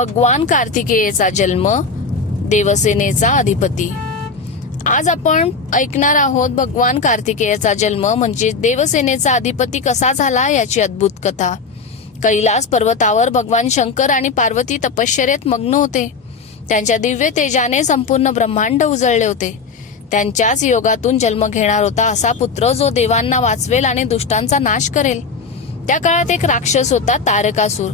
भगवान कार्तिकेयचा जन्म देवसेनेचा अधिपती. आज आपण ऐकणार आहोत भगवान कार्तिकेयाचा जन्म म्हणजे देवसेनेचा अधिपती कसा झाला याची अद्भुत कथा. कैलास पर्वतावर भगवान शंकर आणि पार्वती तपश्चर्येत मग्न होते. त्यांच्या दिव्य तेजाने संपूर्ण ब्रह्मांड उजळले होते. त्यांच्याच योगातून जन्म घेणार होता असा पुत्र जो देवांना वाचवेल आणि दुष्टांचा नाश करेल. त्या काळात एक राक्षस होता तारकासूर.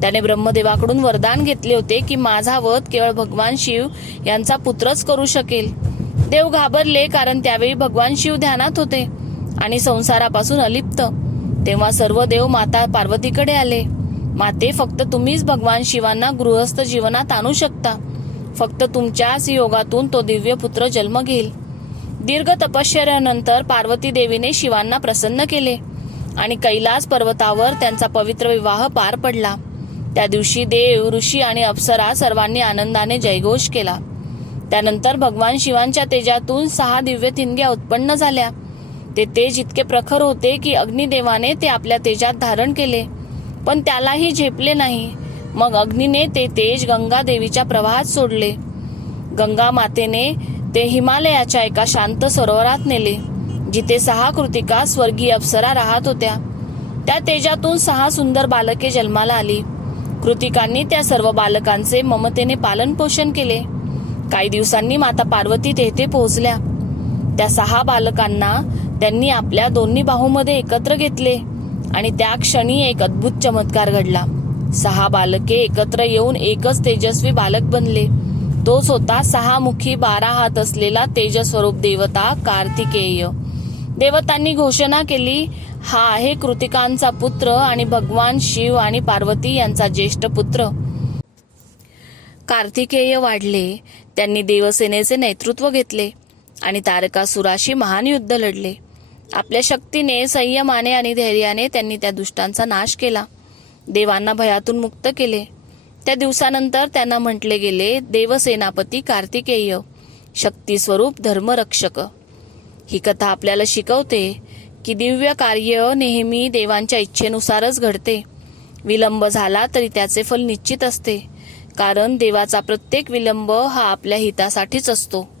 त्याने ब्रह्मदेवाकडून वरदान घेतले होते की माझा वध केवळ भगवान शिव यांचा पुत्रच करू शकेल. देव घाबरले कारण त्यावेळी भगवान शिव ध्यानात होते आणि संसारापासून अलिप्त. तेव्हा सर्व देव माता पार्वतीकडे आले. माते फक्त तुम्हीच भगवान शिवांना गृहस्थ जीवनात आणू शकता. फक्त तुमच्याच योगातून तो दिव्य पुत्र जन्म घेईल. दीर्घ तपश्चर्यानंतर पार्वती देवीने शिवांना प्रसन्न केले आणि कैलास पर्वतावर त्यांचा पवित्र विवाह पार पडला. त्या दिवशी देव ऋषी आणि अप्सरा सर्वांनी आनंदाने जयघोष केला. त्यानंतर भगवान शिवांच्या तेजातून सहा दिव्य तिनग्या उत्पन्न झाल्या. ते तेज इतके प्रखर होते की अग्निदेवाने ते आपल्या तेजात धारण केले पण त्यालाही झेपले नाही. मग अग्नीने ते तेज गंगा देवीच्या प्रवाहात सोडले. गंगा मातेने ते हिमालयाच्या एका शांत सरोवरात नेले जिथे सहा कृतिका स्वर्गीय अप्सरा राहत होत्या. त्या तेजातून सहा सुंदर बालके जन्माला आली. कृतिकांनी त्या सर्व बालकांचे ममतेने पालन पोषण केले. काही दिवसांनी माता पार्वती तेथे पोहोचल्या. त्या सहा बालकांना त्यांनी आपल्या दोन्ही बाहूमध्ये एकत्र घेतले आणि त्या क्षणी एक अद्भुत चमत्कार घडला. सहा बालके एकत्र येऊन एकच तेजस्वी बालक बनले. तोच होता सहा मुखी बारा हात असलेला तेजस्वरूप देवता कार्तिकेय. देवतांनी घोषणा केली हा आहे कृतिकांचा पुत्र आणि भगवान शिव आणि पार्वती यांचा ज्येष्ठ पुत्र. कार्तिकेय वाढले. त्यांनी देवसेनेचे नेतृत्व घेतले आणि तारकासुराशी महान युद्ध लढले. आपल्या शक्तीने संयमाने आणि धैर्याने त्यांनी त्या दुष्टांचा नाश केला. देवांना भयातून मुक्त केले. त्या दिवसानंतर त्यांना म्हटले गेले देवसेनापती कार्तिकेय शक्ती स्वरूप धर्मरक्षक. ही कथा आपल्याला शिकवते. की दिव्य कार्य नेहमी देवांच्या इच्छेनुसारच घडते. विलंब झाला तरी त्याचे फल निश्चित असते कारण देवाचा प्रत्येक विलंब हा आपल्या हितासाठीच असतो.